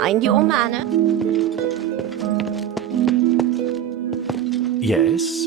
Mind your manner. Yes?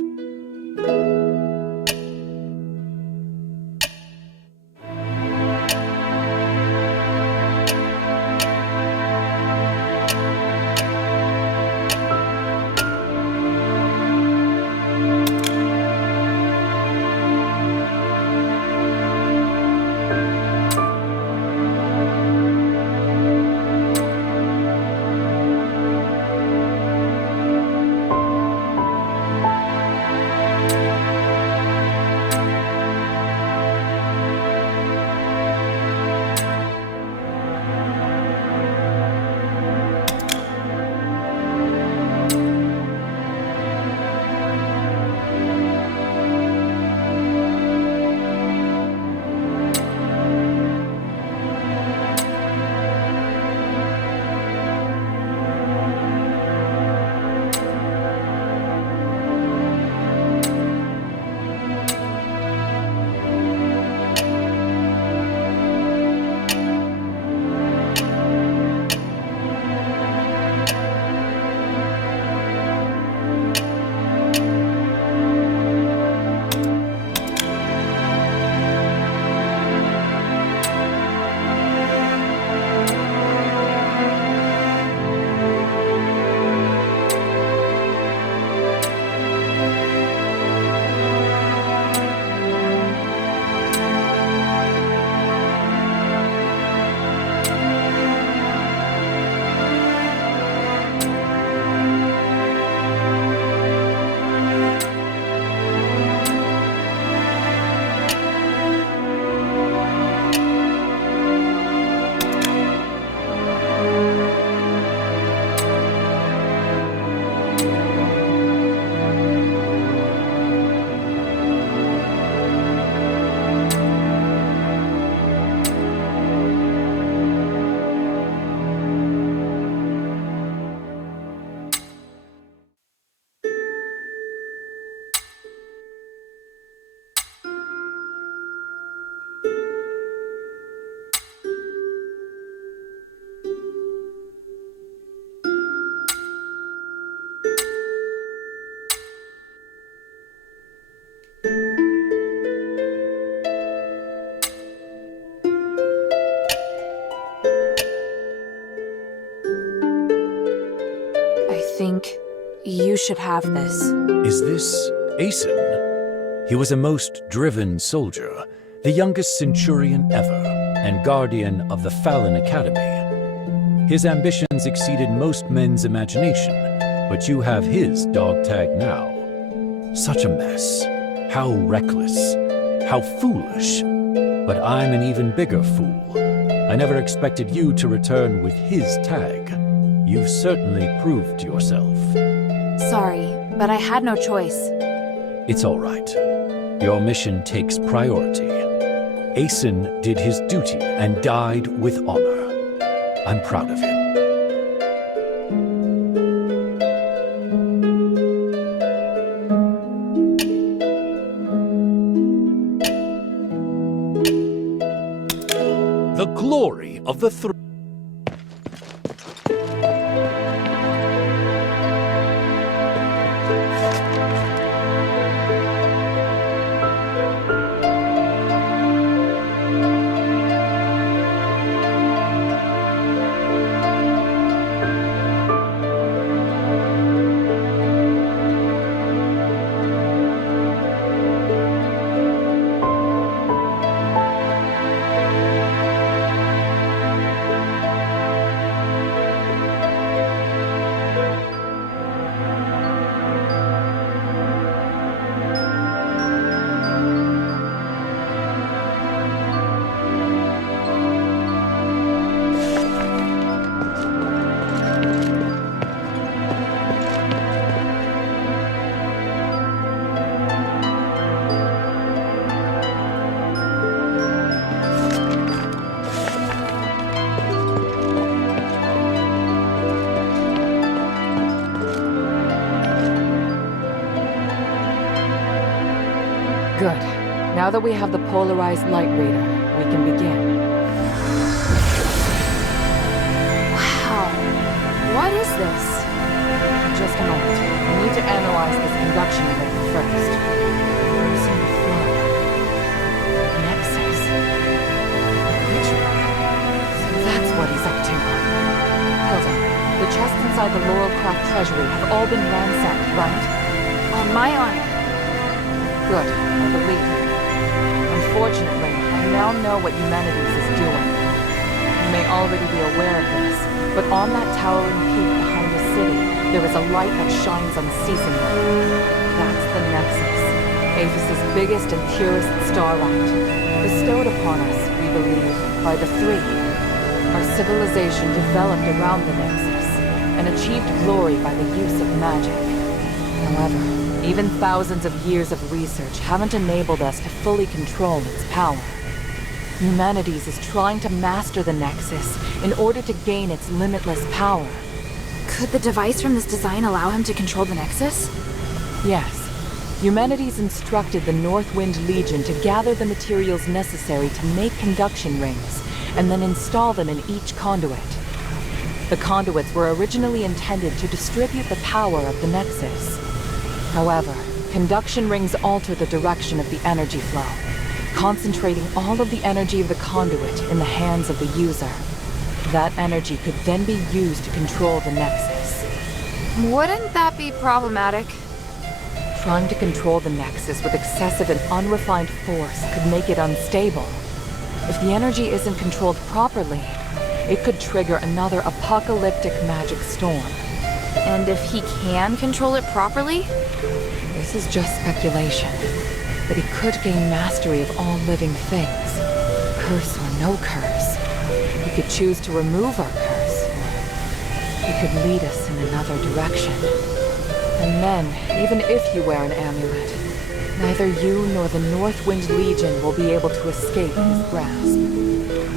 I think you should have this. Is this Aeson? He was a most driven soldier, the youngest centurion ever, and guardian of the Fallon Academy. His ambitions exceeded most men's imagination, but you have his dog tag now. Such a mess. How reckless. How foolish. But I'm an even bigger fool. I never expected you to return with his tag. You've certainly proved yourself. Sorry, but I had no choice. It's all right. Your mission takes priority. Aeson did his duty and died with honor. I'm proud of him. The glory of the throne. Good. Now that we have the polarized light reader, we can begin. Wow. What is this? Just a moment. We need to analyze this conduction ring first. Reversing the flow. Nexus. Ritual. So that's what he's up to. Hilda, the chests inside the Laurelcraft treasury have all been ransacked, right? On my honor. Good. I believe you. Unfortunately, I now know what Humanities is doing. You may already be aware of this, but on that towering peak behind the city, there is a light that shines unceasingly. That's the Nexus, Aphis's biggest and purest starlight, bestowed upon us, we believe, by the Three. Our civilization developed around the Nexus, and achieved glory by the use of magic. However, even thousands of years of research haven't enabled us to fully control its power. Humanities is trying to master the Nexus in order to gain its limitless power. Could the device from this design allow him to control the Nexus? Yes. Humanities instructed the Northwind Legion to gather the materials necessary to make conduction rings, and then install them in each conduit. The conduits were originally intended to distribute the power of the Nexus. However, conduction rings alter the direction of the energy flow, concentrating all of the energy of the conduit in the hands of the user. That energy could then be used to control the Nexus. Wouldn't that be problematic? Trying to control the Nexus with excessive and unrefined force could make it unstable. If the energy isn't controlled properly, it could trigger another apocalyptic magic storm. And if he can control it properly? This is just speculation, but he could gain mastery of all living things, curse or no curse. He could choose to remove our curse, or he could lead us in another direction. And then, even if you wear an amulet, neither you nor the Northwind Legion will be able to escape his grasp.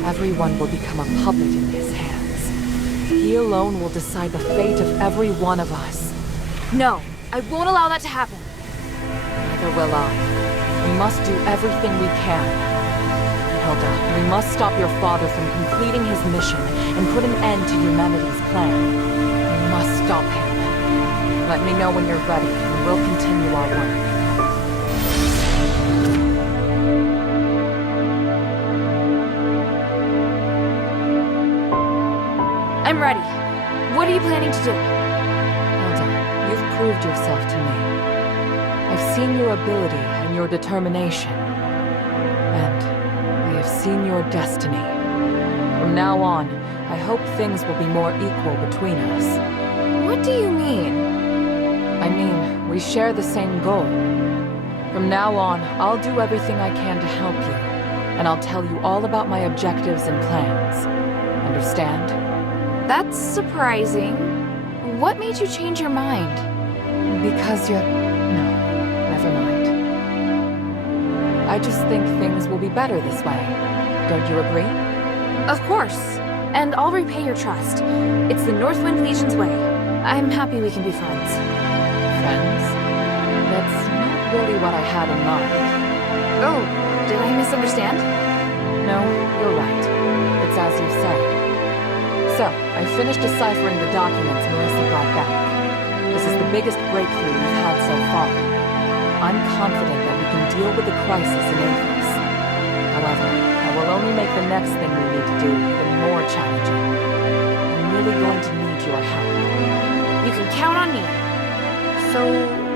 Everyone will become a puppet in his hands. He alone will decide the fate of every one of us. No, I won't allow that to happen. Neither will I. We must do everything we can. Hilda, we must stop your father from completing his mission and put an end to humanity's plan. We must stop him. Let me know when you're ready, and we'll continue our work. I'm ready. What are you planning to do? Hilda, you've proved yourself to me. I've seen your ability and your determination. And I have seen your destiny. From now on, I hope things will be more equal between us. What do you mean? I mean, we share the same goal. From now on, I'll do everything I can to help you, and I'll tell you all about my objectives and plans. Understand? That's surprising. What made you change your mind? Because you're... No, never mind. I just think things will be better this way. Don't you agree? Of course. And I'll repay your trust. It's the Northwind Legion's way. I'm happy we can be friends. Friends? That's not really what I had in mind. Oh, did I misunderstand? No, you're right. It's as you say. So, I finished deciphering the documents Marissa brought back. This is the biggest breakthrough we've had so far. I'm confident that we can deal with the crisis in Athos. However, I will only make the next thing we need to do even more challenging. I'm really going to need your help. You can count on me. So,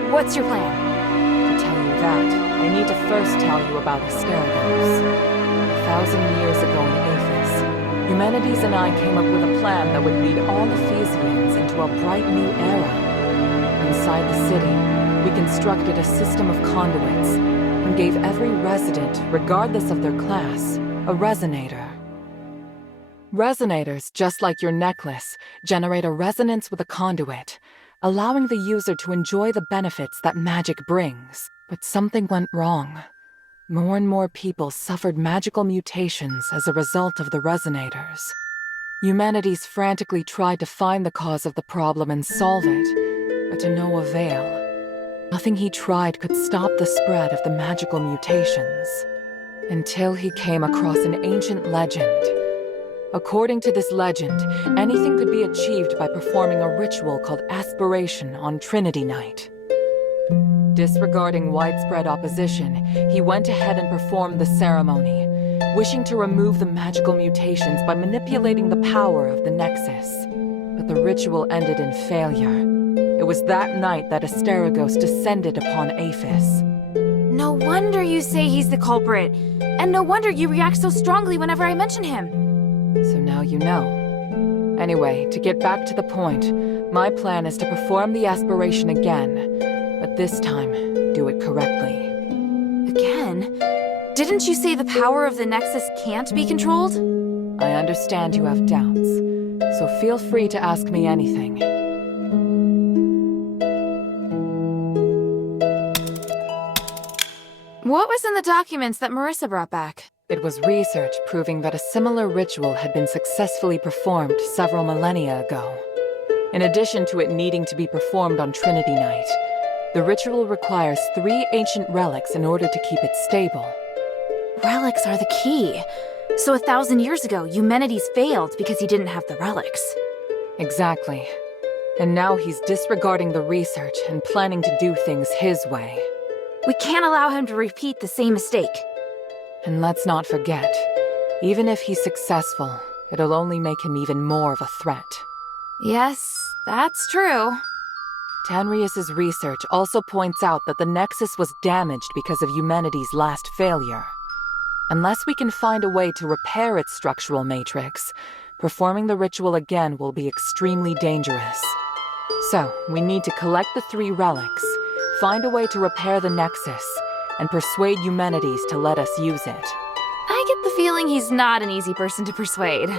what's your plan? To tell you that, I need to first tell you about Asterigos. 1,000 years ago in Athos, Humanities and I came up with a plan that would lead all Ephesians into a bright new era. Inside the city, we constructed a system of conduits and gave every resident, regardless of their class, a resonator. Resonators, just like your necklace, generate a resonance with a conduit, allowing the user to enjoy the benefits that magic brings. But something went wrong. More and more people suffered magical mutations as a result of the resonators. Humanities frantically tried to find the cause of the problem and solve it, but to no avail. Nothing he tried could stop the spread of the magical mutations. Until he came across an ancient legend. According to this legend, anything could be achieved by performing a ritual called aspiration on Trinity Night. Disregarding widespread opposition, he went ahead and performed the ceremony, wishing to remove the magical mutations by manipulating the power of the Nexus. But the ritual ended in failure. It was that night that Asterigos descended upon Aphis. No wonder you say he's the culprit. And no wonder you react so strongly whenever I mention him. So now you know. Anyway, to get back to the point, my plan is to perform the aspiration again, but this time, do it correctly. Again? Didn't you say the power of the Nexus can't be controlled? I understand you have doubts, so feel free to ask me anything. What was in the documents that Marissa brought back? It was research proving that a similar ritual had been successfully performed several millennia ago. In addition to it needing to be performed on Trinity Night, the ritual requires 3 ancient relics in order to keep it stable. Relics are the key. So 1,000 years ago, Eumenides failed because he didn't have the relics. Exactly. And now he's disregarding the research and planning to do things his way. We can't allow him to repeat the same mistake. And let's not forget, even if he's successful, it'll only make him even more of a threat. Yes, that's true. Tanrius's research also points out that the Nexus was damaged because of Eumenides' last failure. Unless we can find a way to repair its structural matrix, performing the ritual again will be extremely dangerous. So, we need to collect the 3 relics, find a way to repair the Nexus, and persuade Eumenides to let us use it. I get the feeling he's not an easy person to persuade.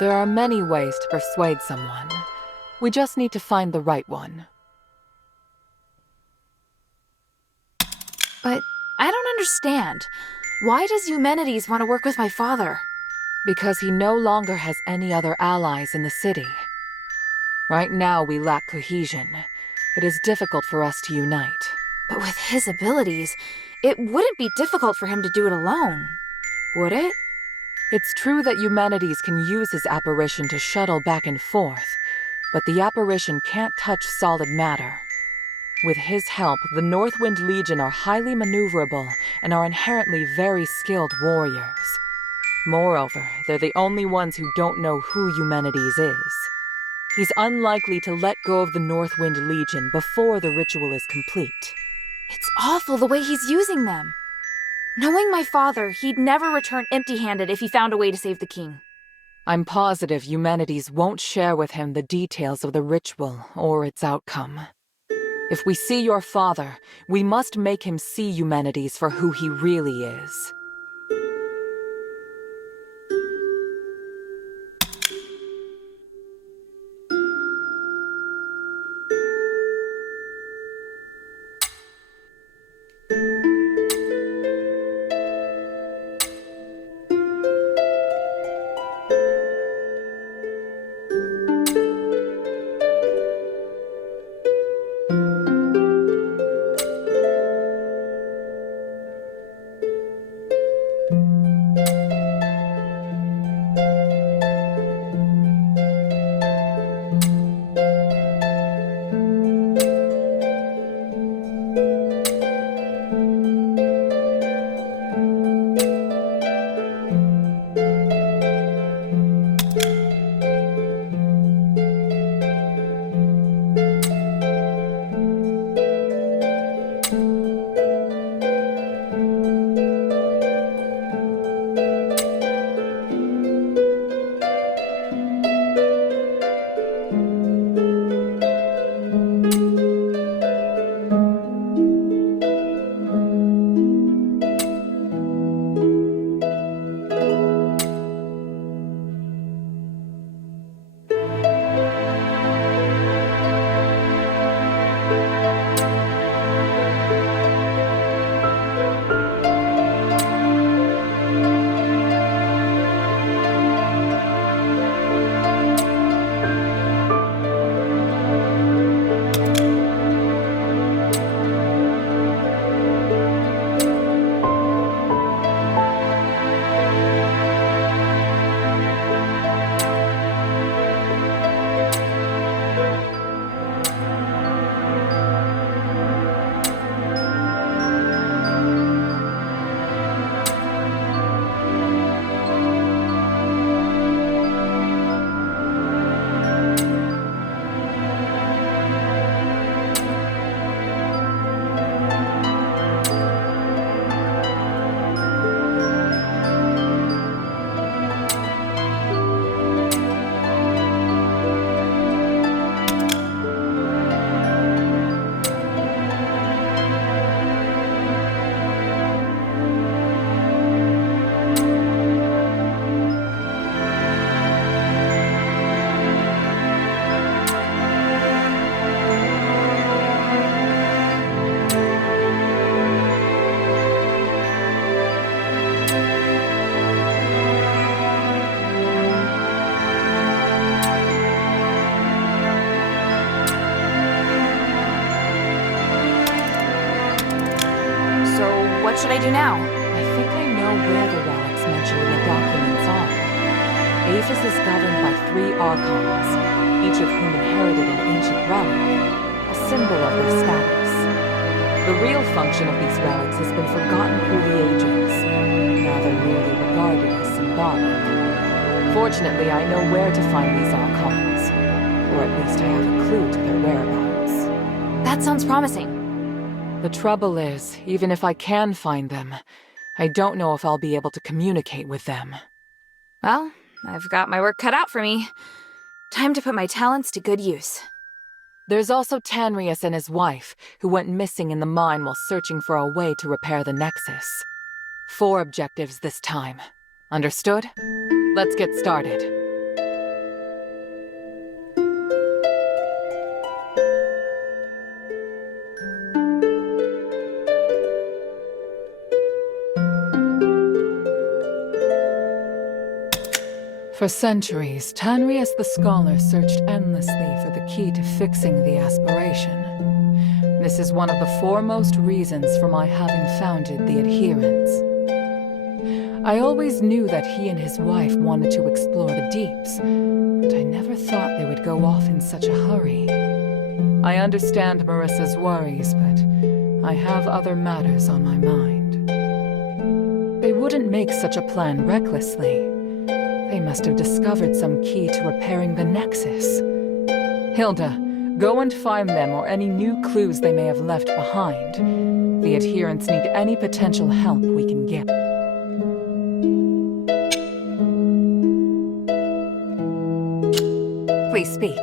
There are many ways to persuade someone. We just need to find the right one. But I don't understand. Why does Eumenides want to work with my father? Because he no longer has any other allies in the city. Right now we lack cohesion. It is difficult for us to unite. But with his abilities, it wouldn't be difficult for him to do it alone, would it? It's true that Eumenides can use his apparition to shuttle back and forth, but the apparition can't touch solid matter. With his help, the Northwind Legion are highly maneuverable and are inherently very skilled warriors. Moreover, they're the only ones who don't know who Eumenides is. He's unlikely to let go of the Northwind Legion before the ritual is complete. It's awful the way he's using them. Knowing my father, he'd never return empty-handed if he found a way to save the king. I'm positive Eumenides won't share with him the details of the ritual or its outcome. If we see your father, we must make him see Eumenides for who he really is. What should I do now? I think I know where the relics mentioned in the documents are. Aphis is governed by 3 Archons, each of whom inherited an ancient relic, a symbol of their status. The real function of these relics has been forgotten through the ages. Now they're merely regarded as symbolic. Fortunately, I know where to find these Archons, or at least I have a clue to their whereabouts. That sounds promising. The trouble is, even if I can find them, I don't know if I'll be able to communicate with them. Well, I've got my work cut out for me. Time to put my talents to good use. There's also Tanrius and his wife, who went missing in the mine while searching for a way to repair the Nexus. 4 objectives this time. Understood? Let's get started. For centuries, Tanrius the Scholar searched endlessly for the key to fixing the aspiration. This is one of the foremost reasons for my having founded the Adherents. I always knew that he and his wife wanted to explore the deeps, but I never thought they would go off in such a hurry. I understand Marissa's worries, but I have other matters on my mind. They wouldn't make such a plan recklessly. They must have discovered some key to repairing the Nexus. Hilda, go and find them or any new clues they may have left behind. The Adherents need any potential help we can give. Please speak.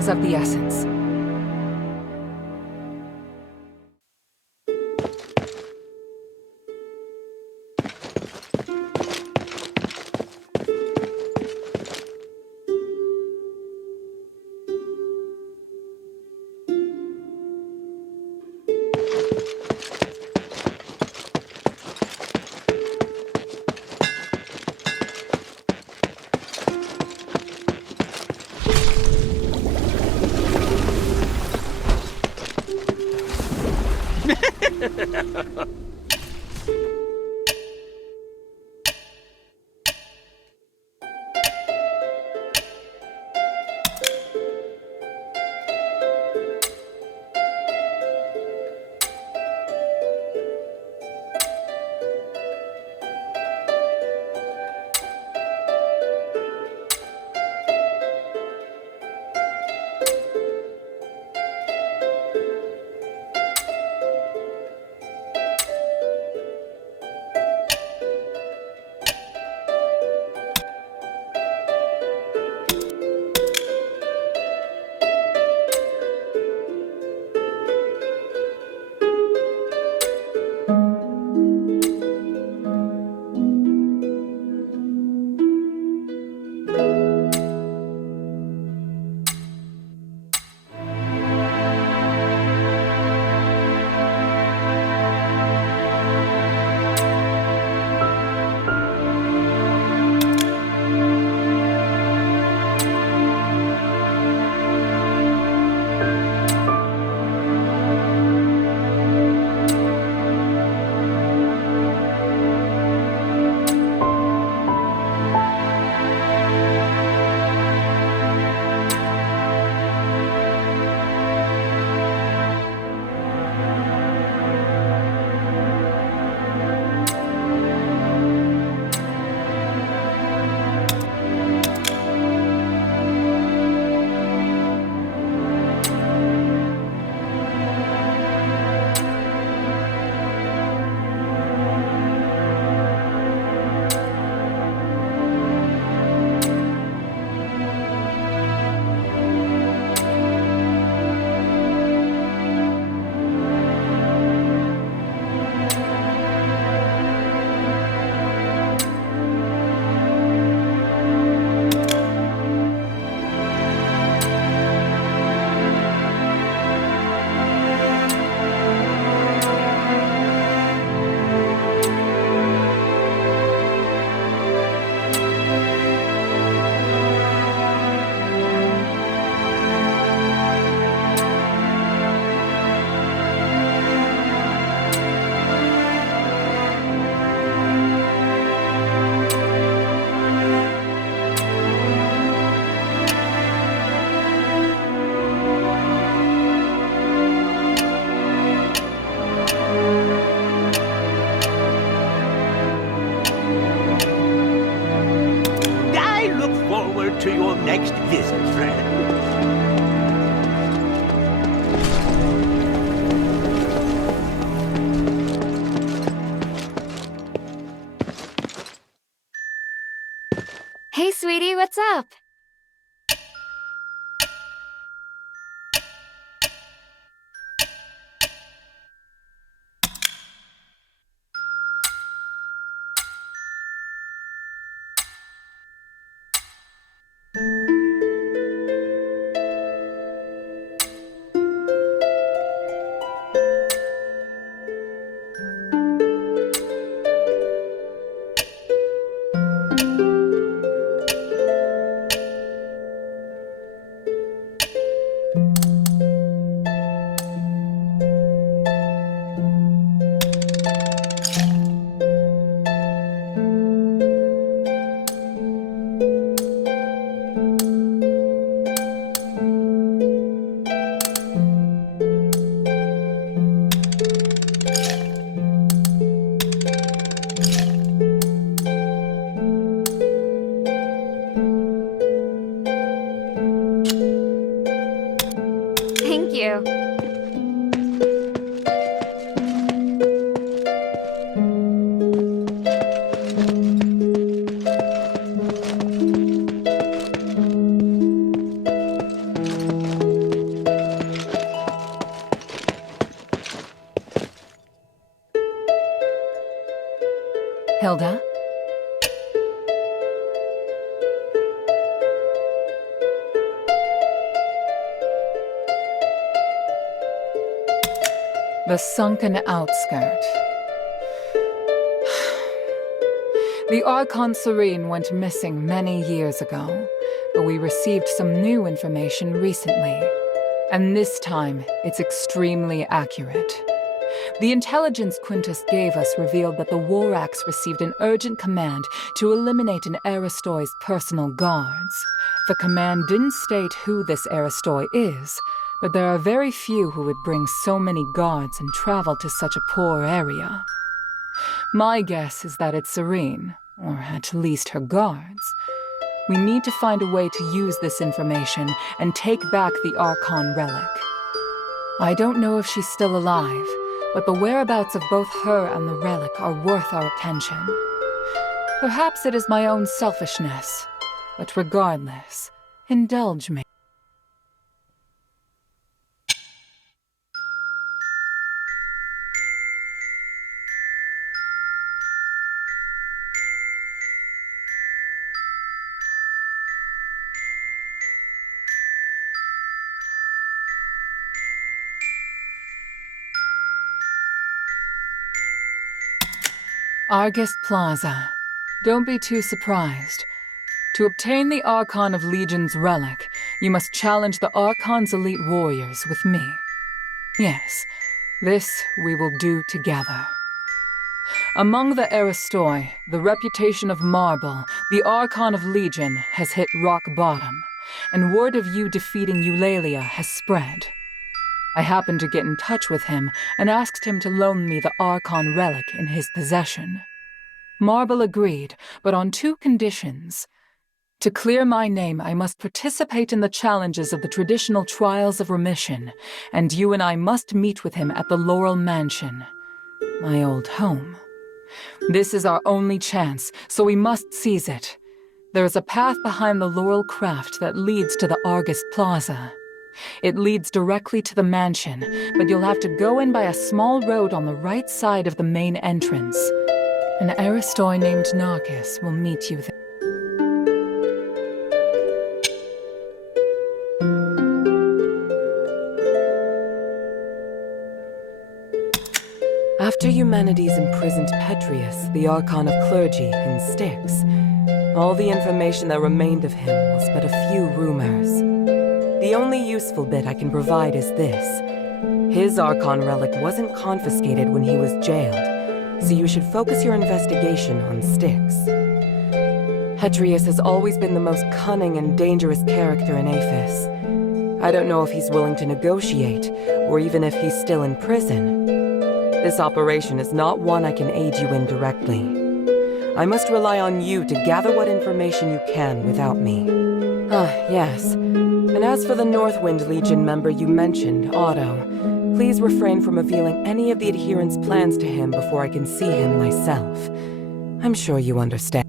is of the essence. To your next visit, friend. Hey, sweetie, what's up? Thank you. Hilda? The sunken outskirt. The Archon Serene went missing many years ago, but we received some new information recently. And this time, it's extremely accurate. The intelligence Quintus gave us revealed that the Warax received an urgent command to eliminate an Aristoi's personal guards. The command didn't state who this Aristoi is, but there are very few who would bring so many guards and travel to such a poor area. My guess is that it's Serene, or at least her guards. We need to find a way to use this information and take back the Archon relic. I don't know if she's still alive, but the whereabouts of both her and the relic are worth our attention. Perhaps it is my own selfishness, but regardless, indulge me. Argus Plaza. Don't be too surprised. To obtain the Archon of Legion's relic, you must challenge the Archon's elite warriors with me. Yes, this we will do together. Among the Aristoi, the reputation of Marble, the Archon of Legion, has hit rock bottom, and word of you defeating Eulalia has spread. I happened to get in touch with him and asked him to loan me the Archon relic in his possession. Marble agreed, but on 2 conditions. To clear my name, I must participate in the challenges of the traditional trials of remission, and you and I must meet with him at the Laurel Mansion, my old home. This is our only chance, so we must seize it. There is a path behind the Laurel Craft that leads to the Argus Plaza. It leads directly to the mansion, but you'll have to go in by a small road on the right side of the main entrance. An Aristoi named Narcus will meet you there. After Eumenides imprisoned Petrius, the Archon of Clergy, in Styx, all the information that remained of him was but a few rumors. The only useful bit I can provide is this. His Archon relic wasn't confiscated when he was jailed, so you should focus your investigation on Styx. Petrius has always been the most cunning and dangerous character in Aphis. I don't know if he's willing to negotiate, or even if he's still in prison. This operation is not one I can aid you in directly. I must rely on you to gather what information you can without me. Yes. And as for the Northwind Legion member you mentioned, Otto, please refrain from revealing any of the adherents' plans to him before I can see him myself. I'm sure you understand.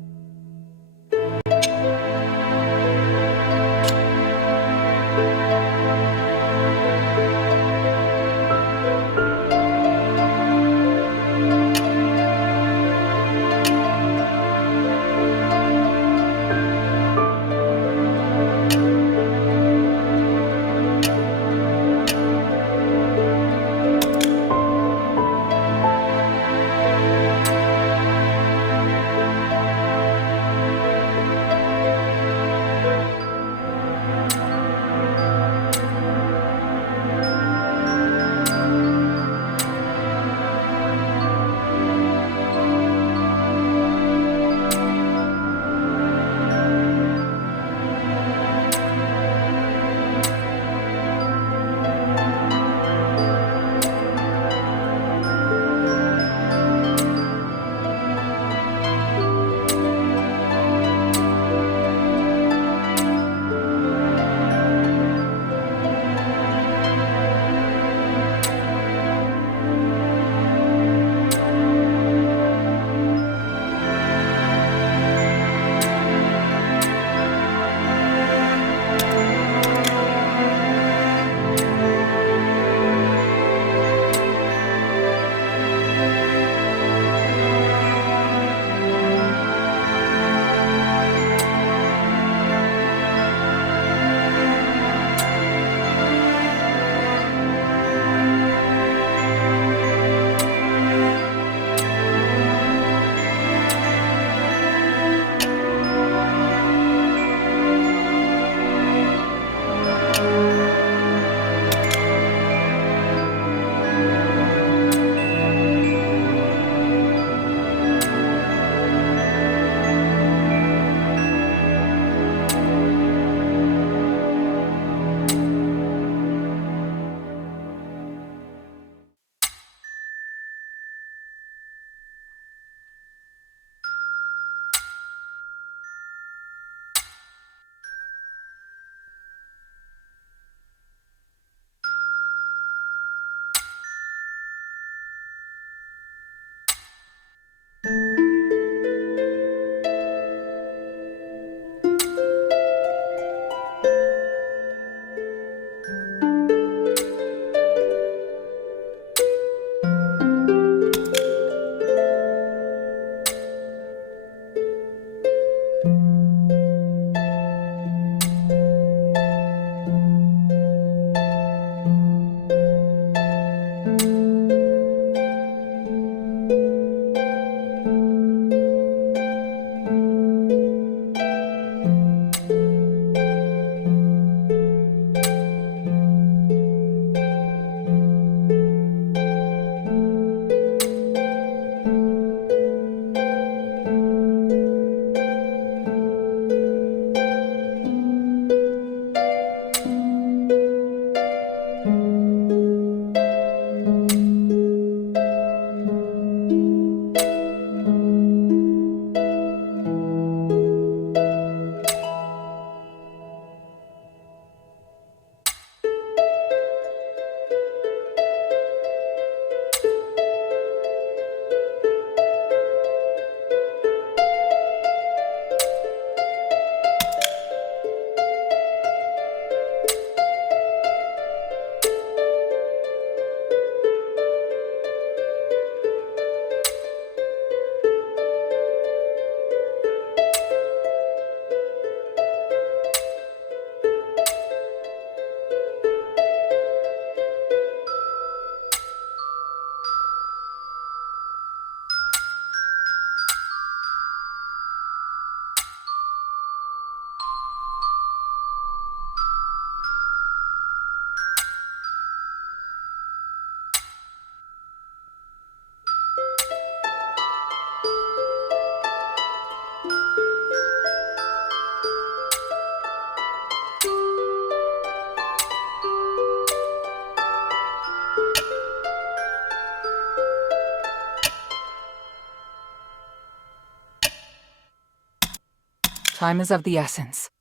Time is of the essence.